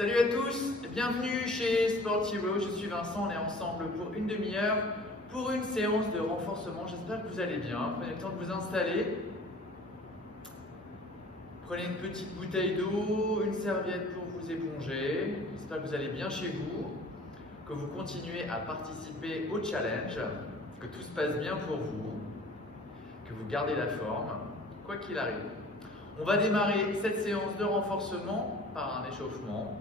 Salut à tous, bienvenue chez Sport Hero, je suis Vincent, on est ensemble pour une demi-heure pour une séance de renforcement. J'espère que vous allez bien, prenez le temps de vous installer. Prenez une petite bouteille d'eau, une serviette pour vous éponger. J'espère que vous allez bien chez vous, que vous continuez à participer au challenge, que tout se passe bien pour vous, que vous gardez la forme, quoi qu'il arrive. On va démarrer cette séance de renforcement par un échauffement.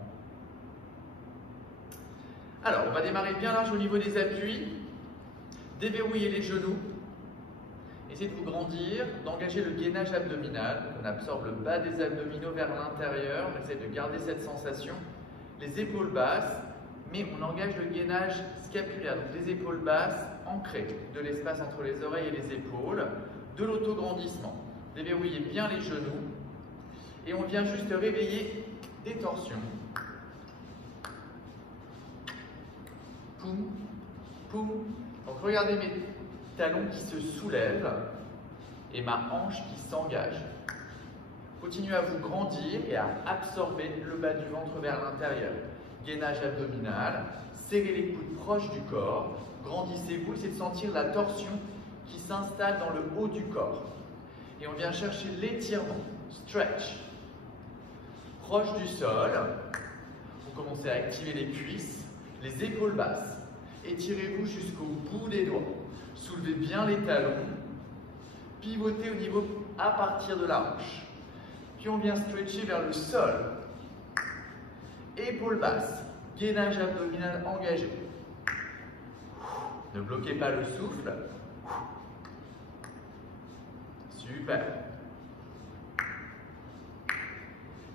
Alors, on va démarrer bien large au niveau des appuis, déverrouiller les genoux, essayez de vous grandir, d'engager le gainage abdominal. On absorbe le bas des abdominaux vers l'intérieur, on essaie de garder cette sensation. Les épaules basses, mais on engage le gainage scapulaire, donc les épaules basses ancrées, de l'espace entre les oreilles et les épaules, de l'autograndissement. Déverrouillez bien les genoux et on vient juste réveiller des torsions. Poum, poum. Donc regardez mes talons qui se soulèvent et ma hanche qui s'engage. Continuez à vous grandir et à absorber le bas du ventre vers l'intérieur. Gainage abdominal, serrez les coudes proches du corps, grandissez-vous, essayez de sentir la torsion qui s'installe dans le haut du corps. Et on vient chercher l'étirement, stretch. Proche du sol, vous commencez à activer les cuisses, les épaules basses. Étirez-vous jusqu'au bout des doigts. Soulevez bien les talons. Pivotez au niveau à partir de la hanche. Puis on vient stretcher vers le sol. Épaules basses. Gainage abdominal engagé. Ne bloquez pas le souffle. Super.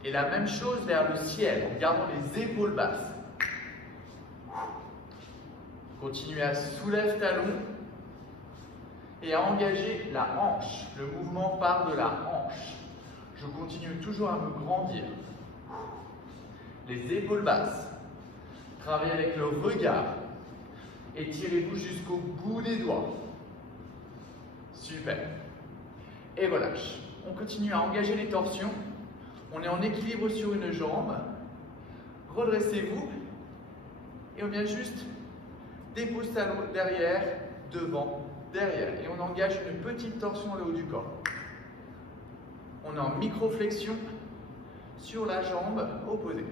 Et la même chose vers le ciel, en gardant les épaules basses. Continuez à soulever talon et à engager la hanche. Le mouvement part de la hanche. Je continue toujours à me grandir. Les épaules basses. Travaillez avec le regard. Étirez-vous jusqu'au bout des doigts. Super. Et relâche. On continue à engager les torsions. On est en équilibre sur une jambe. Redressez-vous. Et on vient juste dépose talon derrière, devant, derrière. Et on engage une petite torsion le haut du corps. On est en micro-flexion sur la jambe opposée.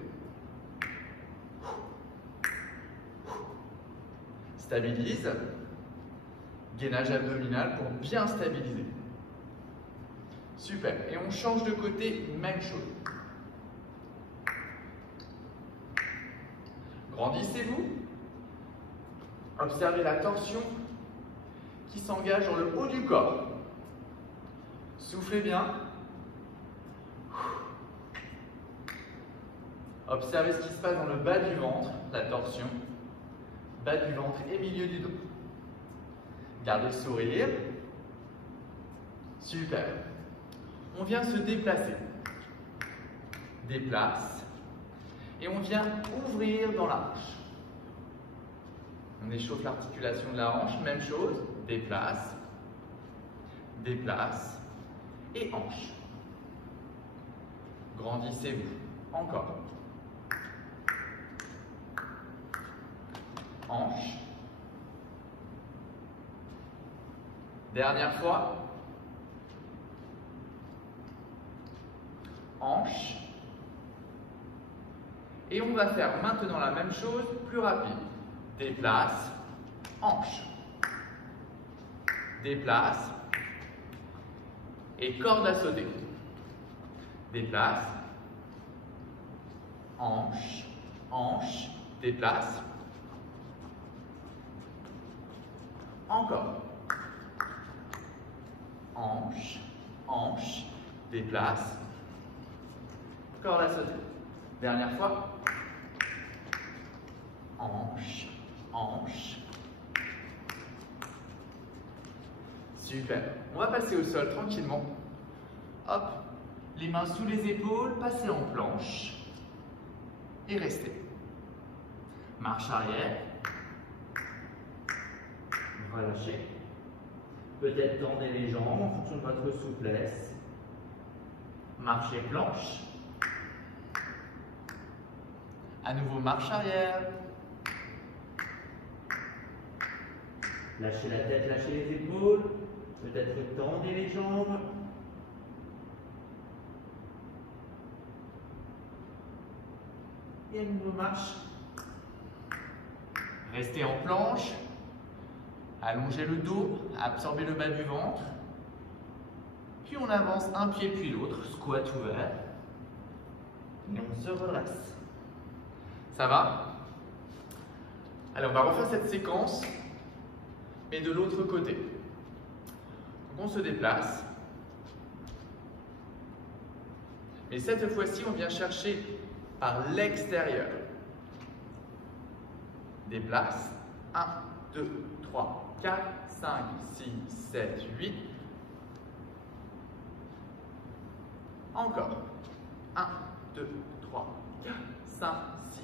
Stabilise. Gainage abdominal pour bien stabiliser. Super. Et on change de côté, même chose. Grandissez-vous. Observez la torsion qui s'engage dans le haut du corps. Soufflez bien. Observez ce qui se passe dans le bas du ventre, la torsion. Bas du ventre et milieu du dos. Gardez le sourire. Super. On vient se déplacer. Déplace. Et on vient ouvrir dans la hanche. On échauffe l'articulation de la hanche. Même chose. Déplace. Déplace. Et hanche. Grandissez-vous. Encore. Hanche. Dernière fois. Hanche. Et on va faire maintenant la même chose, plus rapide. Déplace, hanche. Déplace. Et corde à sauter. Déplace. Hanche. Hanche. Déplace. Encore. Hanche. Hanche. Déplace. Corde à sauter. Dernière fois. Hanche, hanche. Super. On va passer au sol tranquillement. Hop. Les mains sous les épaules, passez en planche. Et restez. Marche arrière. Relâchez. Peut-être tendez les jambes en fonction de votre souplesse. Marchez planche. À nouveau, marche arrière. Lâchez la tête, lâchez les épaules. Peut-être tendez les jambes. Et à nouveau, marche. Restez en planche. Allongez le dos, absorbez le bas du ventre. Puis on avance un pied puis l'autre, squat ouvert. Et on se relaxe. Ça va? Allez, on va refaire cette séquence, mais de l'autre côté. Donc on se déplace. Mais cette fois-ci, on vient chercher par l'extérieur. Déplace. 1, 2, 3, 4, 5, 6, 7, 8. Encore. 1, 2, 3, 4, 5, 6.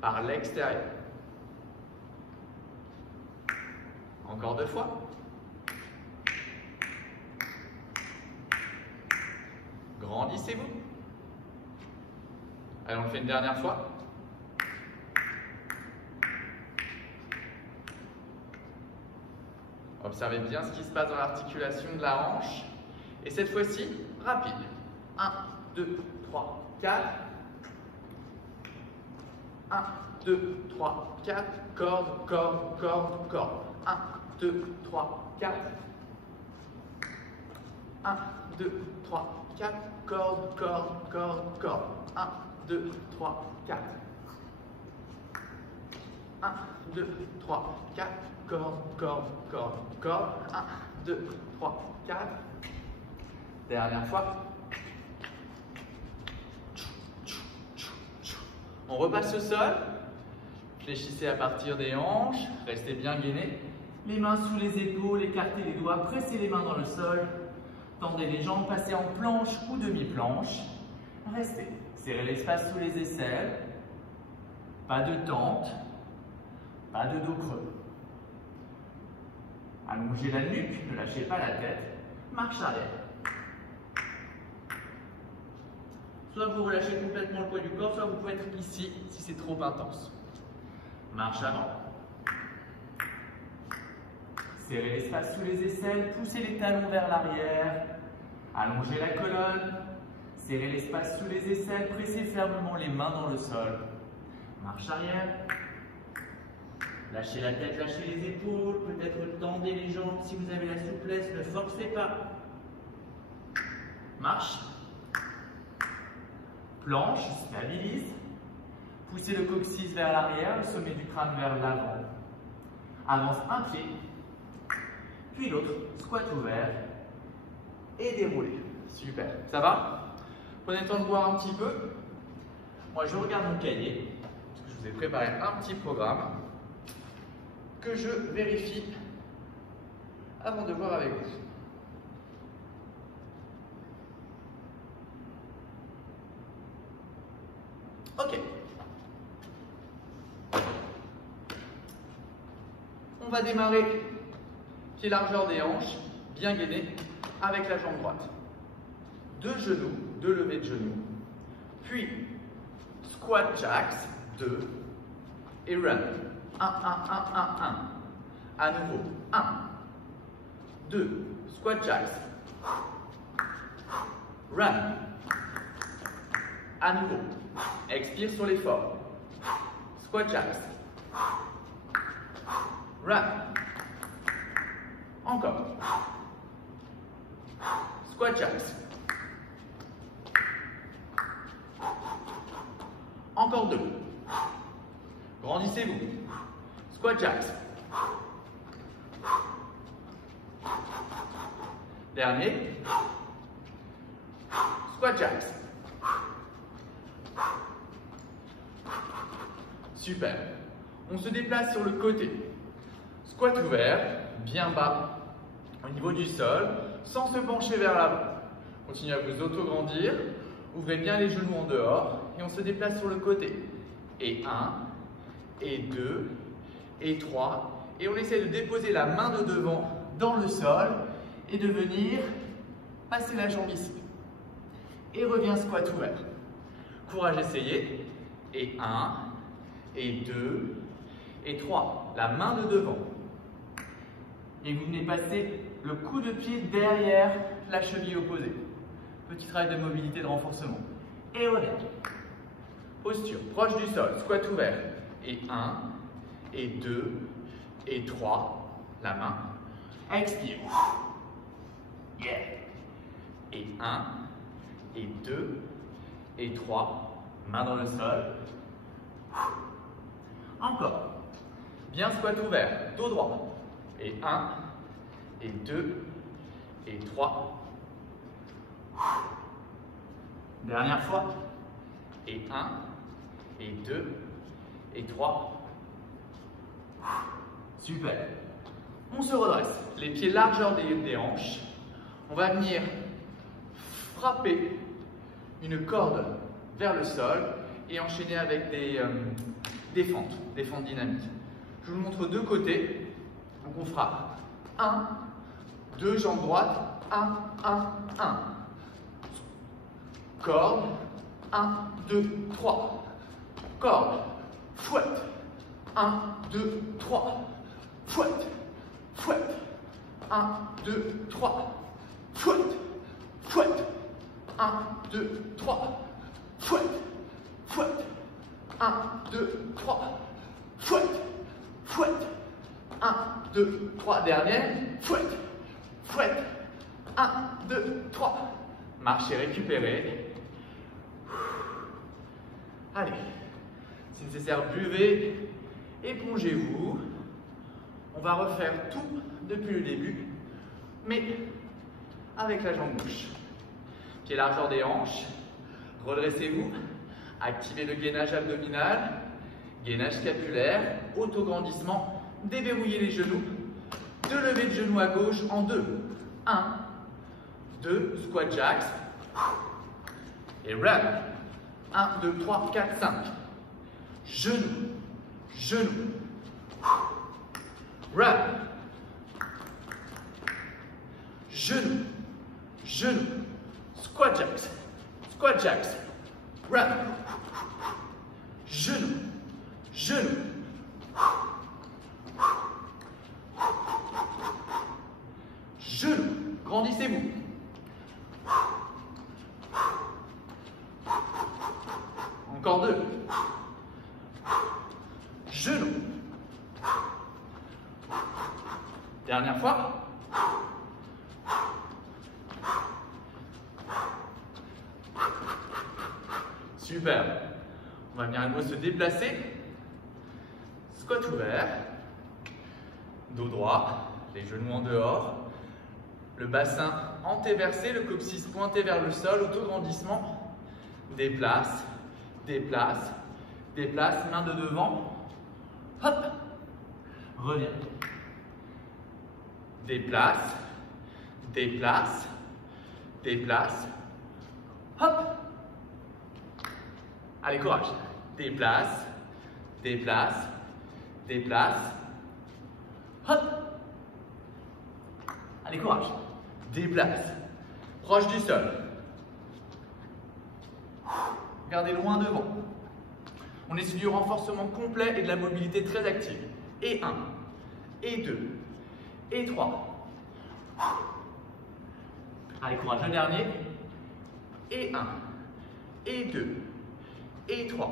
Par l'extérieur. Encore 2 fois. Grandissez-vous. Allez, on le fait une dernière fois. Observez bien ce qui se passe dans l'articulation de la hanche. Et cette fois-ci, rapide. 1, 2, 3, 4. 1, 2, 3, 4. Corde, corde, corde, corde. 1, 2, 3, 4. 1, 2, 3, 4. Corde, corde, corde, corde. 1, 2, 3, 4. 1, 2, 3, 4. Corde, corde, corde, corde. 1, 2, 3, 4. Dernière fois. On repasse au sol. Fléchissez à partir des hanches. Restez bien gainés. Les mains sous les épaules, écartez les doigts, pressez les mains dans le sol. Tendez les jambes, passez en planche ou demi-planche. Restez. Serrez l'espace sous les aisselles. Pas de tente. Pas de dos creux. Allongez la nuque, ne lâchez pas la tête. Marche arrière. Soit vous relâchez complètement le poids du corps, soit vous pouvez être ici si c'est trop intense. Marche avant. Serrez l'espace sous les aisselles, poussez les talons vers l'arrière. Allongez la colonne. Serrez l'espace sous les aisselles, pressez fermement les mains dans le sol. Marche arrière. Lâchez la tête, lâchez les épaules, peut-être tendez les jambes si vous avez la souplesse, ne forcez pas. Marche. Planche, stabilise. Poussez le coccyx vers l'arrière, le sommet du crâne vers l'avant. Avance un pied, puis l'autre, squat ouvert et déroulez. Super, ça va? Prenez le temps de boire un petit peu. Moi, je regarde mon cahier, parce que je vous ai préparé un petit programme que je vérifie avant de voir avec vous. Ok. On va démarrer pied largeur des hanches, bien gainé, avec la jambe droite. 2 genoux, 2 levées de genoux. Puis, squat jacks, 2. Et run. 1, 1, 1, 1, 1. À nouveau. 1, 2. Squat jacks. Run. À nouveau. Expire sur l'effort. Squat jacks. Run. Encore. Squat jacks. Encore 2. Grandissez-vous. Squat jacks. Dernier. Squat jacks. Super. On se déplace sur le côté. Squat ouvert, bien bas, au niveau du sol, sans se pencher vers l'avant. Continuez à vous auto-grandir. Ouvrez bien les genoux en dehors et on se déplace sur le côté. Et 1, et 2, et 3. Et on essaie de déposer la main de devant dans le sol et de venir passer la jambe ici. Et reviens squat ouvert. Courage, essayez. Et 1, et 2, et 3. La main de devant. Et vous venez passer le coup de pied derrière la cheville opposée. Petit travail de mobilité, de renforcement. Et relève. Posture proche du sol, squat ouvert. Et 1, et 2, et 3. La main. Expire. Yeah. Et 1, et 2, et 3. Main dans le sol. Encore. Bien squat ouvert, dos droit. Et 1, et 2, et 3. Dernière fois. Et 1, et 2, et 3. Super. On se redresse. Les pieds largeur des hanches. On va venir frapper une corde vers le sol et enchaîner avec des fentes dynamiques. Je vous montre deux côtés. Donc on fera 1, 2 jambes droites, 1, 1, 1. Corde, 1, 2, 3. Corde, fouette, 1, 2, 3. Fouette, fouette, 1, 2, 3. Fouette, fouette, 1, 2, 3. Fouette, fouette, 1, 2, 3. Fouette, fouette, 1, 2, 3. Dernière, fouette, fouette, 1, 2, 3. Marchez, récupérez. Allez, si nécessaire, buvez, épongez-vous. On va refaire tout depuis le début, mais avec la jambe gauche. Pied largeur des hanches, redressez-vous, activez le gainage abdominal, gainage scapulaire, autograndissement, déverrouillez les genoux, deux levées de genoux à gauche en 2. 1, 2, squat jacks, et run. 1, 2, 3, 4, 5. Genoux, genoux, run. Genoux, genoux, squat jacks, run. Genoux, genoux. Genoux, grandissez-vous. Encore 2. Genoux. Dernière fois. Super. On va venir à nouveau se déplacer. Squat ouvert. Dos droit. Les genoux en dehors. Le bassin antéversé, le coccyx pointé vers le sol. Autograndissement. Déplace. Déplace. Déplace. Main de devant. Hop. Reviens. Déplace. Déplace. Déplace. Hop. Allez, courage. Déplace, déplace, déplace. Hop. Allez, courage. Déplace. Proche du sol. Regardez loin devant. On est sur du renforcement complet et de la mobilité très active. Et 1, et 2, et 3. Allez, courage. Le dernier. Et 1, et 2. Et 3.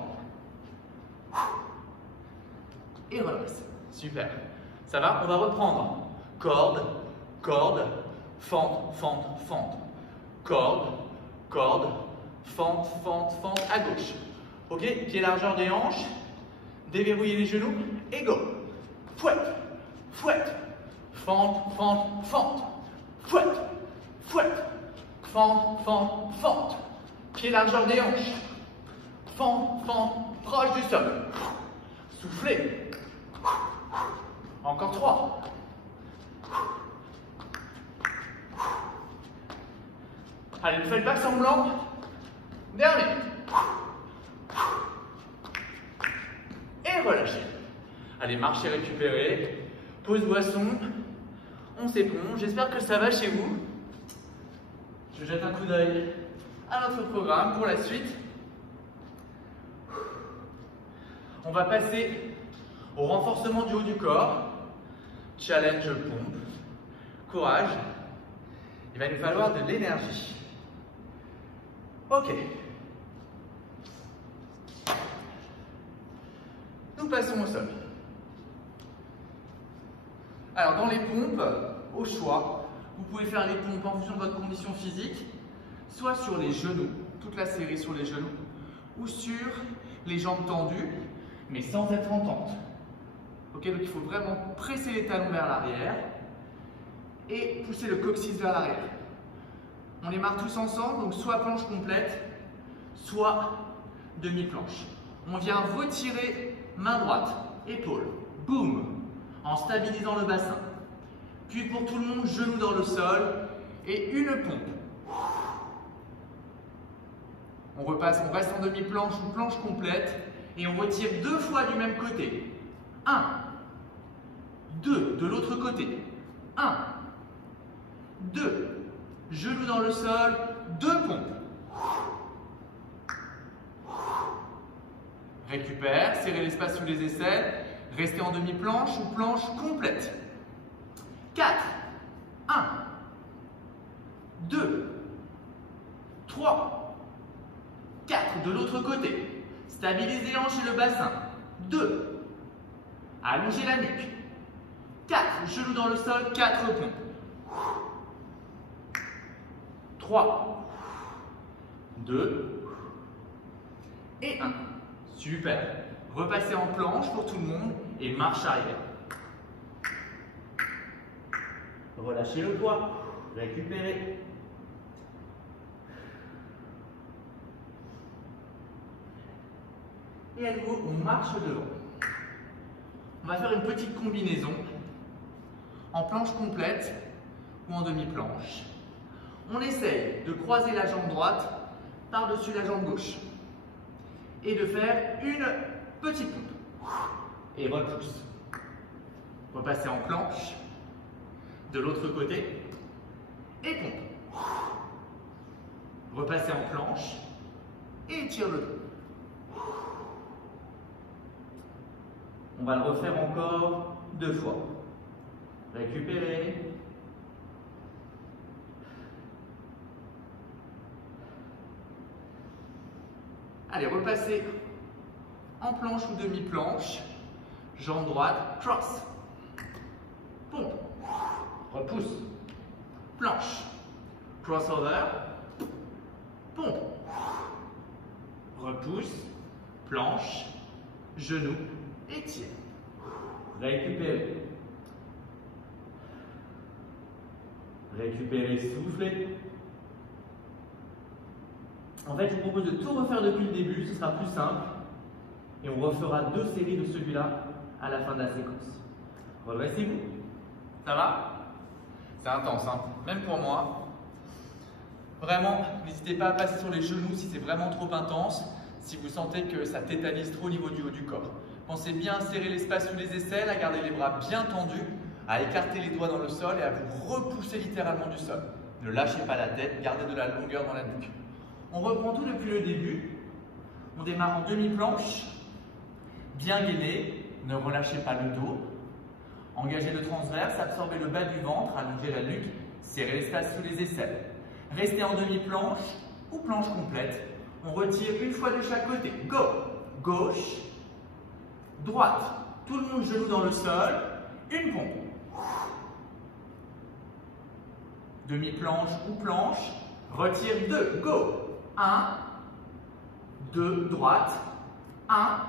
Et redresse. Super. Ça va? On va reprendre. Corde, corde, fente, fente, fente. Corde, corde, fente, fente, fente à gauche. Ok? Pied largeur des hanches. Déverrouillez les genoux. Et go. Fouette, fouette. Fente, fente, fente. Fouette, fouette. Fente, fente, fente. Pied largeur des hanches. Fente, fente, proche du sol. Soufflez. Encore 3. Allez, ne faites pas semblant. Dernier. Et relâchez. Allez, marchez, récupérez. Pause boisson. On s'éponge. J'espère que ça va chez vous. Je jette un coup d'œil à notre programme pour la suite. On va passer au renforcement du haut du corps. Challenge pompe. Courage. Il va nous falloir de l'énergie. Ok. Nous passons au sol. Alors dans les pompes, au choix, vous pouvez faire les pompes en fonction de votre condition physique, soit sur les genoux, toute la série sur les genoux, ou sur les jambes tendues, mais sans être en tente. Ok, donc il faut vraiment presser les talons vers l'arrière et pousser le coccyx vers l'arrière. On démarre tous ensemble, donc soit planche complète, soit demi-planche. On vient retirer main droite, épaule, boum, en stabilisant le bassin. Puis pour tout le monde, genoux dans le sol et une pompe. On repasse, on reste en demi-planche ou planche complète et on retire 2 fois du même côté. 1, 2, de l'autre côté. 1, 2, genoux dans le sol, 2 pompes. Récupère, serrez l'espace sous les aisselles, restez en demi-planche ou planche complète. 4, 1, 2, 3, 4, de l'autre côté. Stabilisez les hanches et le bassin. 2, allongez la nuque. 4, genoux dans le sol, 4 pompes. 3, 2 et 1. Super. Repassez en planche pour tout le monde et marche arrière. Relâchez le poids. Récupérez. Et à nouveau, on marche devant. On va faire une petite combinaison en planche complète ou en demi-planche. On essaye de croiser la jambe droite par-dessus la jambe gauche et de faire une petite pompe. Et repousse. Repassez en planche, de l'autre côté, et pompe. Repassez en planche et étire le dos. On va le refaire encore 2 fois. Récupérez. Allez, repassez en planche ou demi-planche. Jambe droite, cross. Pompe. Repousse. Planche. Crossover. Pompe. Repousse. Planche. Genou. Étire. Récupérez. Récupérez, soufflez. En fait, je vous propose de tout refaire depuis le début, ce sera plus simple. Et on refera 2 séries de celui-là à la fin de la séquence. Redressez-vous. Ça va? C'est intense, hein? Même pour moi. Vraiment, n'hésitez pas à passer sur les genoux si c'est vraiment trop intense, si vous sentez que ça tétanise trop au niveau du haut du corps. Pensez bien à serrer l'espace sous les aisselles, à garder les bras bien tendus, à écarter les doigts dans le sol et à vous repousser littéralement du sol. Ne lâchez pas la tête, gardez de la longueur dans la nuque. On reprend tout depuis le début. On démarre en demi-planche, bien gainé, ne relâchez pas le dos. Engagez le transverse, absorbez le bas du ventre, allongez la nuque, serrez l'espace sous les aisselles. Restez en demi-planche ou planche complète. On retire une fois de chaque côté. Go! Gauche, droite. Tout le monde genou dans le sol. Une pompe. Demi-planche ou planche. Retire 2. Go! 1, 2, droite. 1,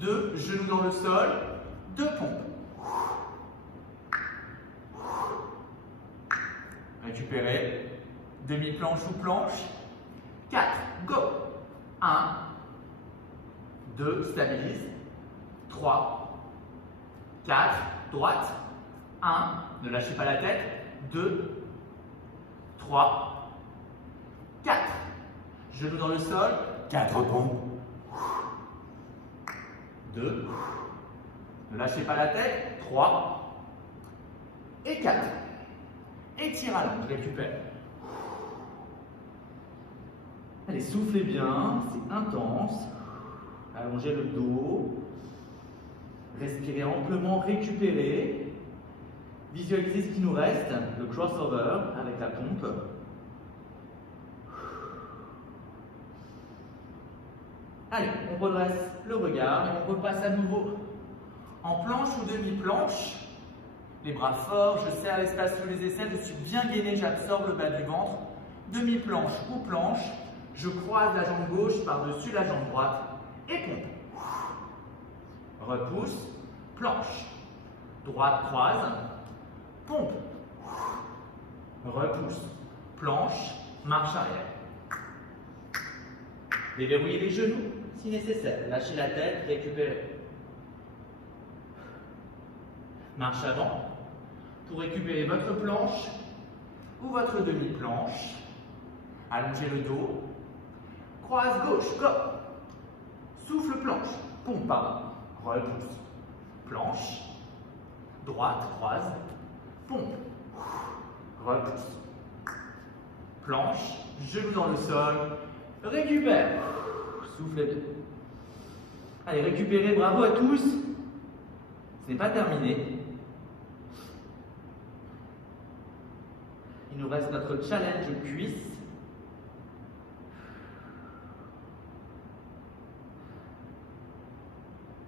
2, genou dans le sol. 2 pompes. Récupérez. Demi-planche ou planche. 4. Go. 1, 2, stabilise. 3, 4, droite. 1, ne lâchez pas la tête. 2, 3, 4. Genou dans le sol. 4 pompes. 2. Ne lâchez pas la tête. 3 et 4. Étire à l'angle, récupère. Allez, soufflez bien, c'est intense. Allongez le dos. Respirez amplement, récupérez. Visualisez ce qui nous reste, le crossover avec la pompe. Allez, on redresse le regard et on repasse à nouveau en planche ou demi-planche. Les bras forts, je serre l'espace sous les aisselles, je suis bien gainé, j'absorbe le bas du ventre. Demi-planche ou planche, je croise la jambe gauche par-dessus la jambe droite et pompe. Repousse, planche. Droite croise, pompe. Repousse, planche, marche arrière. Déverrouillez les genoux si nécessaire. Lâchez la tête, récupérez. Marche avant pour récupérer votre planche ou votre demi-planche. Allongez le dos. Croise gauche, go. Souffle planche, pompe, pardon. Repousse. Planche. Droite, croise. Pompe. Repousse. Planche. Genou dans le sol. Récupère. Soufflez bien. Allez, récupérez. Bravo à tous. Ce n'est pas terminé. Il nous reste notre challenge cuisse.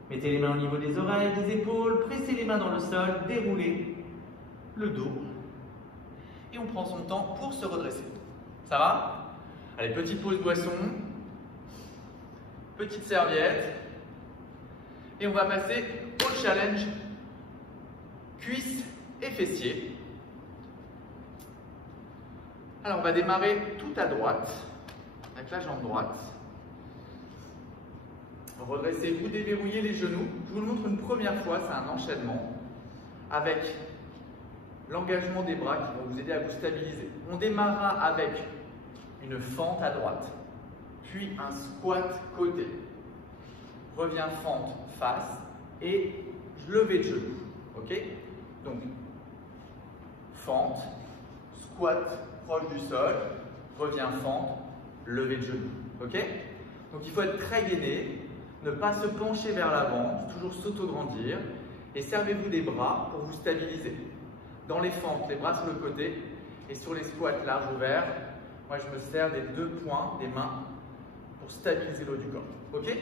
Mettez les mains au niveau des oreilles, des épaules, pressez les mains dans le sol, déroulez le dos. Et on prend son temps pour se redresser. Ça va? Allez, petite pause boisson. Petite serviette. Et on va passer au challenge cuisses et fessiers. Alors, on va démarrer tout à droite, avec la jambe droite. Redressez-vous, déverrouillez les genoux. Je vous le montre une première fois, c'est un enchaînement avec l'engagement des bras qui vont vous aider à vous stabiliser. On démarrera avec une fente à droite, puis un squat côté. Reviens fente face et lever de genoux. Ok? Donc, fente, squat proche du sol, reviens fente, lever de genoux. Ok? Donc il faut être très gainé, ne pas se pencher vers l'avant, toujours s'auto-grandir et servez-vous des bras pour vous stabiliser. Dans les fentes, les bras sur le côté et sur les squats larges ouverts, moi je me sers des deux points des mains pour stabiliser le haut du corps. Ok?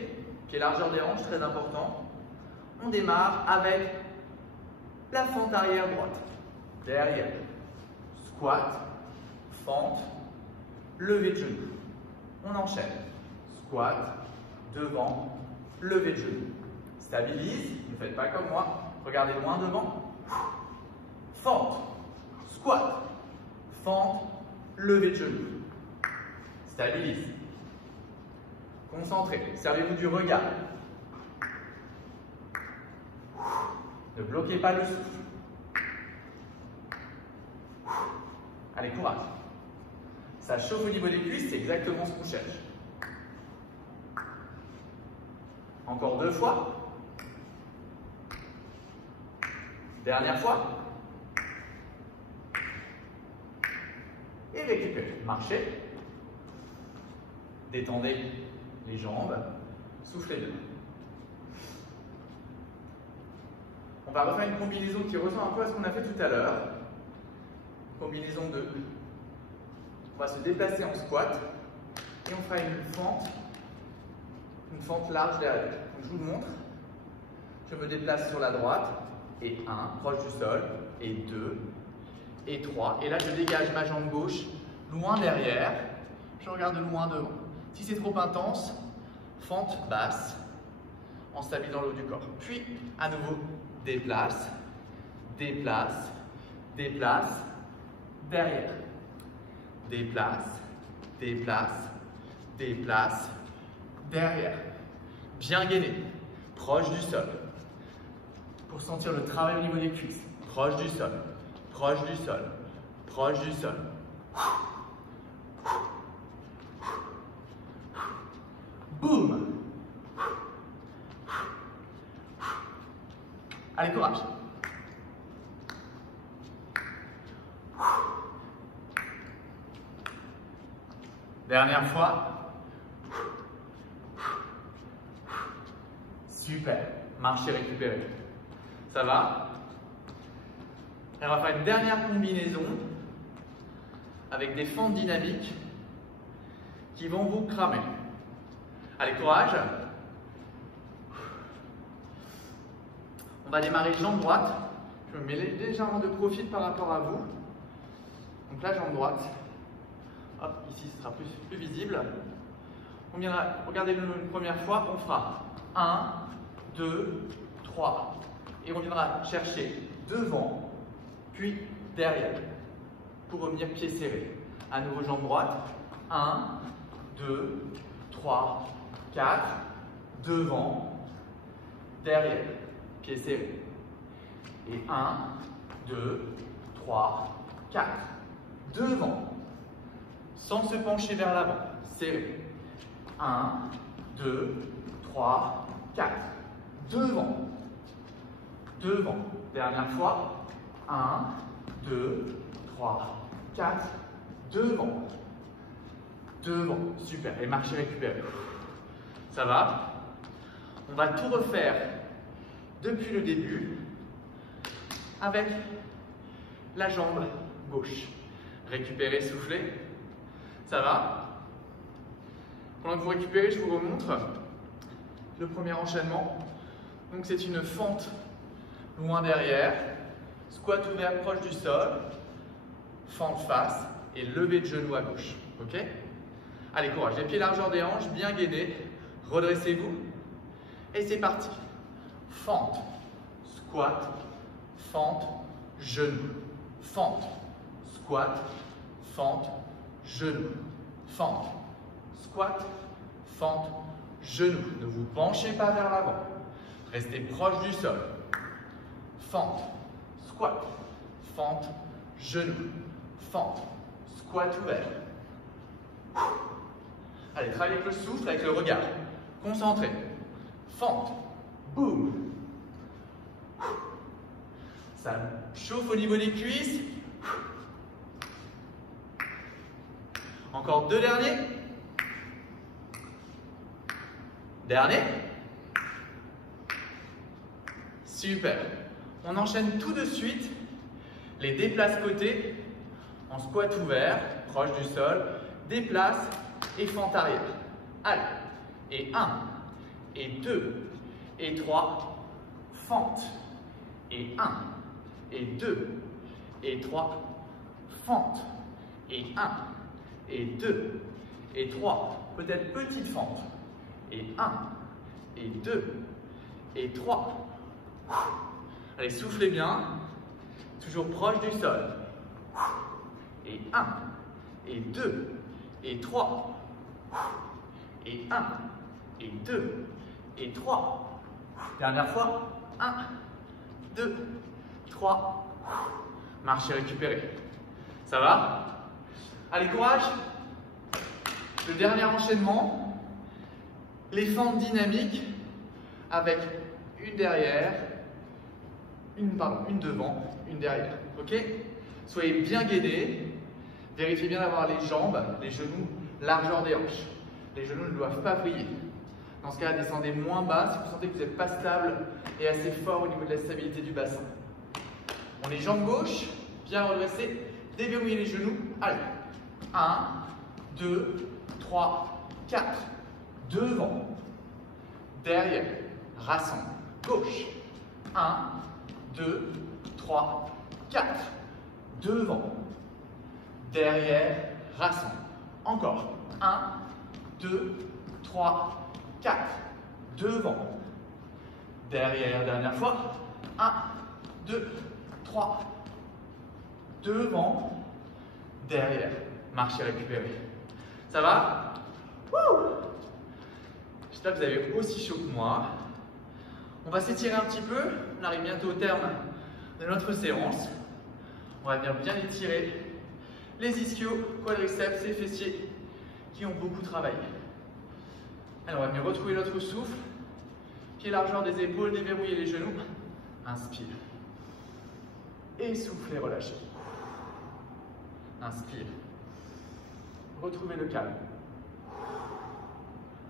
Pied largeur des hanches, très important. On démarre avec la fente arrière droite. Derrière. Squat, fente, lever de genoux. On enchaîne. Squat, devant, lever de genoux. Stabilise, ne faites pas comme moi. Regardez loin devant. Fente, squat, fente, lever de genoux. Stabilise. Concentrez. Servez-vous du regard. Ne bloquez pas le souffle. Allez, courage. Ça chauffe au niveau des cuisses, c'est exactement ce qu'on cherche. Encore 2 fois. Dernière fois. Et récupérez. Marchez. Détendez les jambes. Soufflez dedans. On va refaire une combinaison qui ressemble un peu à ce qu'on a fait tout à l'heure. Combinaison 2. On va se déplacer en squat et on fera une fente large derrière. Donc, je vous le montre. Je me déplace sur la droite et 1, proche du sol, et 2, et 3. Et là, je dégage ma jambe gauche loin derrière. Je regarde loin devant. Si c'est trop intense, fente basse en stabilisant le haut du corps. Puis, à nouveau, déplace, déplace, déplace, derrière. Déplace, déplace, déplace, derrière. Bien gainé, proche du sol. Pour sentir le travail au niveau des cuisses. Proche du sol, proche du sol, proche du sol. Boum. Allez, courage. Dernière fois. Super. Marcher, récupérer. Ça va? Et on va faire une dernière combinaison avec des fentes dynamiques qui vont vous cramer. Allez, courage. On va démarrer jambe droite. Je me mets légèrement de profil par rapport à vous. Donc là, jambe droite. Hop, ici, ce sera plus visible. On viendra, regardez-le une première fois, on fera 1, 2, 3. Et on viendra chercher devant, puis derrière, pour revenir pied serré. À nouveau, jambe droite. 1, 2, 3, 4. Devant, derrière, pied serré. Et 1, 2, 3, 4. Devant, sans se pencher vers l'avant, serré. 1, 2, 3, 4. Devant. Devant. Dernière fois. 1, 2, 3, 4. Devant. Devant. Super. Et marcher, récupérer. Ça va? On va tout refaire depuis le début avec la jambe gauche. Récupérer, souffler. Ça va? Pendant que vous récupérez, je vous remontre le premier enchaînement. Donc c'est une fente loin derrière, squat ouvert proche du sol, fente face et lever de genou à gauche. Ok? Allez, courage. Les pieds largeur des hanches, bien gainés. Redressez-vous. Et c'est parti. Fente, squat, fente, genou. Fente, squat, fente, genou. Fente, squat, fente, genou. Ne vous penchez pas vers l'avant. Restez proche du sol. Fente, squat, fente, genou. Fente, squat ouvert. Allez, travaillez avec le souffle, avec le regard. Concentré. Fente, boum. Ça chauffe au niveau des cuisses. Encore deux derniers. Dernier. Super. On enchaîne tout de suite les déplaces côté en squat ouvert, proche du sol, déplace et fente arrière. Allez. Et 1, et 2, et 3, fente. Et 1, et 2, et 3, fente. Et 1, et 2, et 3, peut-être petite fente. Et 1, et 2, et 3. Allez, soufflez bien. Toujours proche du sol. Et 1, et 2, et 3. Et 1, et 2, et 3. Dernière fois. 1, 2, 3. Marchez, récupérez. Ça va? Allez, courage. Le dernier enchaînement. Les fentes dynamiques avec une derrière, une devant, une derrière. Ok? Soyez bien gainés. Vérifiez bien d'avoir les jambes, les genoux, largeur des hanches. Les genoux ne doivent pas briller. Dans ce cas, descendez moins bas si vous sentez que vous n'êtes pas stable et assez fort au niveau de la stabilité du bassin. On est jambes gauche, bien redressées, déverrouillez les genoux. Allez. 1, 2, 3, 4. Devant. Derrière. Rassemble. Gauche. 1, 2, 3, 4. Devant. Derrière. Rassemble. Encore. 1, 2, 3, 4. Devant. Derrière. Dernière fois. 1, 2, 3. Devant. Derrière. Marchez, récupérez. Ça va? J'espère que vous avez aussi chaud que moi. On va s'étirer un petit peu. On arrive bientôt au terme de notre séance. On va venir bien étirer les ischios, quadriceps et fessiers qui ont beaucoup travaillé. Alors, on va venir retrouver notre souffle. Pied largeur des épaules, déverrouiller les genoux. Inspire. Et soufflez, relâchez. Inspire. Retrouvez le calme.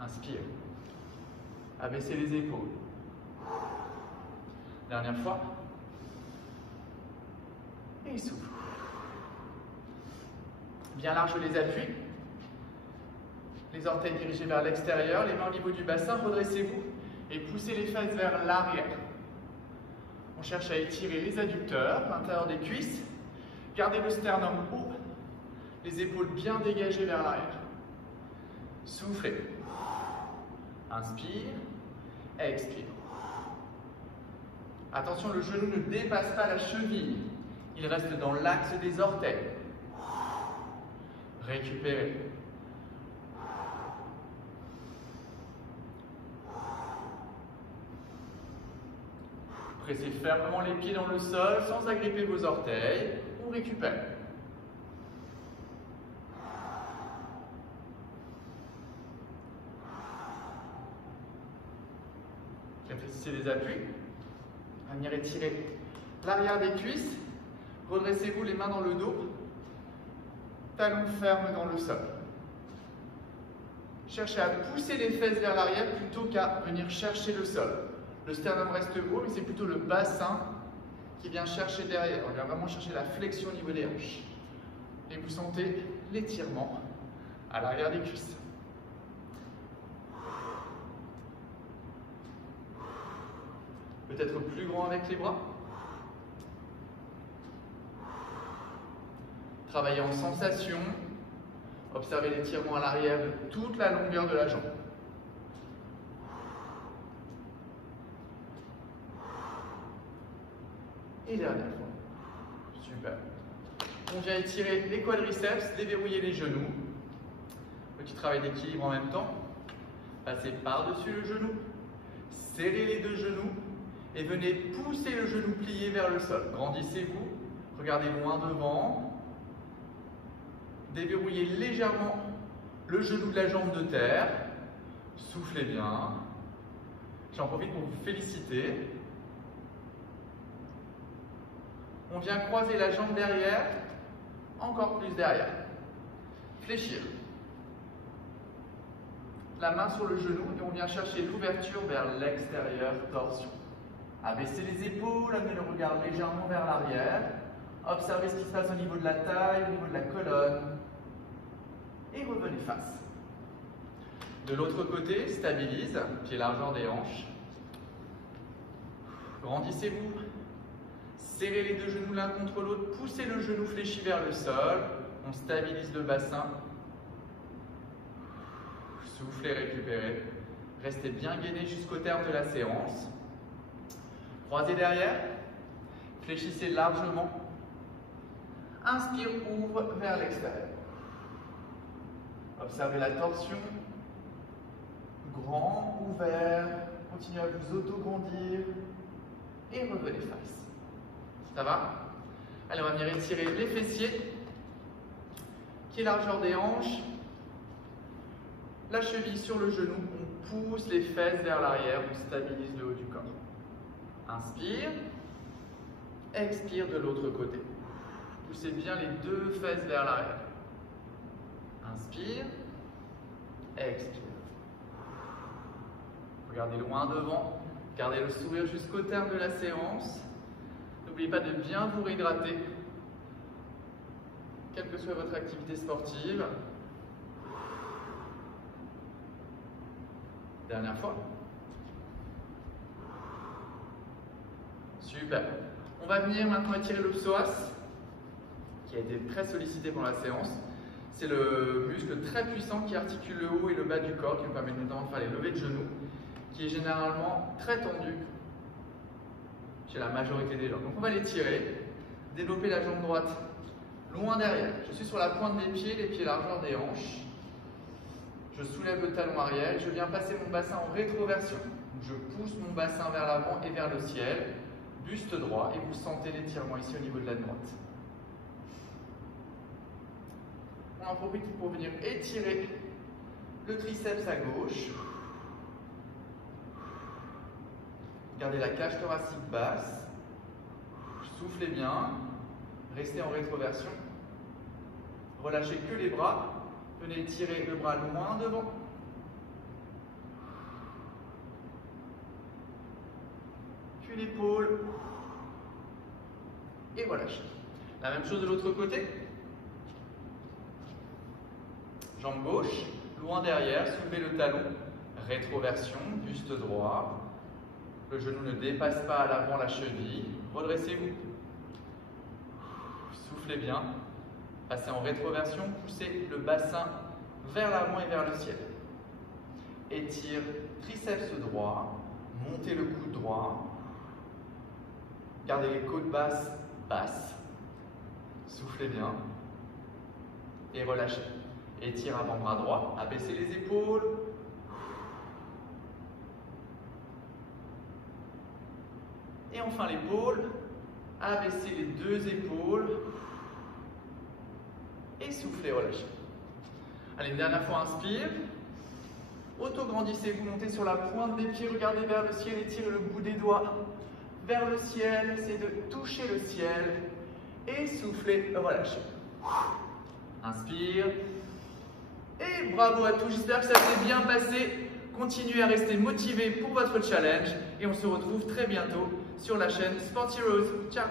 Inspire. Abaissez les épaules. Dernière fois. Et souffle. Bien large les appuis. Les orteils dirigés vers l'extérieur, les mains au niveau du bassin, redressez-vous et poussez les fesses vers l'arrière. On cherche à étirer les adducteurs, l'intérieur des cuisses. Gardez le sternum haut, les épaules bien dégagées vers l'arrière. Soufflez. Inspire, expire. Attention, le genou ne dépasse pas la cheville. Il reste dans l'axe des orteils. Récupérez. Pressez fermement les pieds dans le sol sans agripper vos orteils. On récupère. Rétrécissez les appuis. On va venir étirer l'arrière des cuisses. Redressez-vous les mains dans le dos. Talons fermes dans le sol. Cherchez à pousser les fesses vers l'arrière plutôt qu'à venir chercher le sol. Le sternum reste haut, mais c'est plutôt le bassin qui vient chercher derrière. On vient vraiment chercher la flexion au niveau des hanches. Et vous sentez l'étirement à l'arrière des cuisses. Peut-être plus grand avec les bras. Travaillez en sensation. Observez l'étirement à l'arrière de toute la longueur de la jambe. Et dernière fois. Super. On vient étirer les quadriceps, déverrouiller les genoux. Petit travail d'équilibre en même temps. Passez par-dessus le genou. Serrez les deux genoux. Et venez pousser le genou plié vers le sol. Grandissez-vous. Regardez loin devant. Déverrouillez légèrement le genou de la jambe de terre. Soufflez bien. J'en profite pour vous féliciter. On vient croiser la jambe derrière, encore plus derrière. Fléchir. La main sur le genou et on vient chercher l'ouverture vers l'extérieur, torsion. Abaissez les épaules, amenez le regard légèrement vers l'arrière. Observez ce qui se passe au niveau de la taille, au niveau de la colonne. Et revenez face. De l'autre côté, stabilise, pied largeur des hanches. Grandissez-vous. Serrez les deux genoux l'un contre l'autre, poussez le genou fléchi vers le sol. On stabilise le bassin. Soufflez, récupérez. Restez bien gainé jusqu'au terme de la séance. Croisez derrière. Fléchissez largement. Inspire, ouvre vers l'extérieur. Observez la torsion. Grand, ouvert. Continuez à vous auto-grandir. Et revenez face. Ça va? Allez, on va venir étirer les fessiers. Pied largeur des hanches. La cheville sur le genou. On pousse les fesses vers l'arrière. On stabilise le haut du corps. Inspire. Expire de l'autre côté. Poussez bien les deux fesses vers l'arrière. Inspire. Expire. Regardez loin devant. Gardez le sourire jusqu'au terme de la séance. N'oubliez pas de bien vous réhydrater, quelle que soit votre activité sportive. Dernière fois. Super. On va venir maintenant étirer le psoas, qui a été très sollicité pendant la séance. C'est le muscle très puissant qui articule le haut et le bas du corps, qui nous permet notamment de faire les levées de genoux, qui est généralement très tendu chez la majorité des gens. Donc on va l'étirer, développer la jambe droite loin derrière. Je suis sur la pointe des pieds, les pieds largeur des hanches. Je soulève le talon arrière, je viens passer mon bassin en rétroversion. Je pousse mon bassin vers l'avant et vers le ciel, buste droit, et vous sentez l'étirement ici au niveau de la droite. On en profite pour venir étirer le triceps à gauche. Gardez la cage thoracique basse. Soufflez bien. Restez en rétroversion. Relâchez que les bras. Venez tirer le bras loin devant. puis l'épaule, et relâchez. La même chose de l'autre côté. Jambe gauche, loin derrière, soulevez le talon, rétroversion, buste droit. Le genou ne dépasse pas à l'avant la cheville. Redressez-vous. Soufflez bien. Passez en rétroversion, poussez le bassin vers l'avant et vers le ciel. Étire triceps droit, montez le coude droit. Gardez les côtes basses. Soufflez bien. Et relâchez. Étire avant-bras droit, abaissez les épaules. Et enfin l'épaule, abaissez les deux épaules. Et soufflez, relâchez. Allez, une dernière fois, inspire. Auto-grandissez-vous, montez sur la pointe des pieds, regardez vers le ciel, étirez le bout des doigts vers le ciel, essayez de toucher le ciel. Et soufflez, relâchez. Inspire. Et bravo à tous, j'espère que ça s'est bien passé. Continuez à rester motivés pour votre challenge et on se retrouve très bientôt sur la chaîne Sport Heroes. Ciao!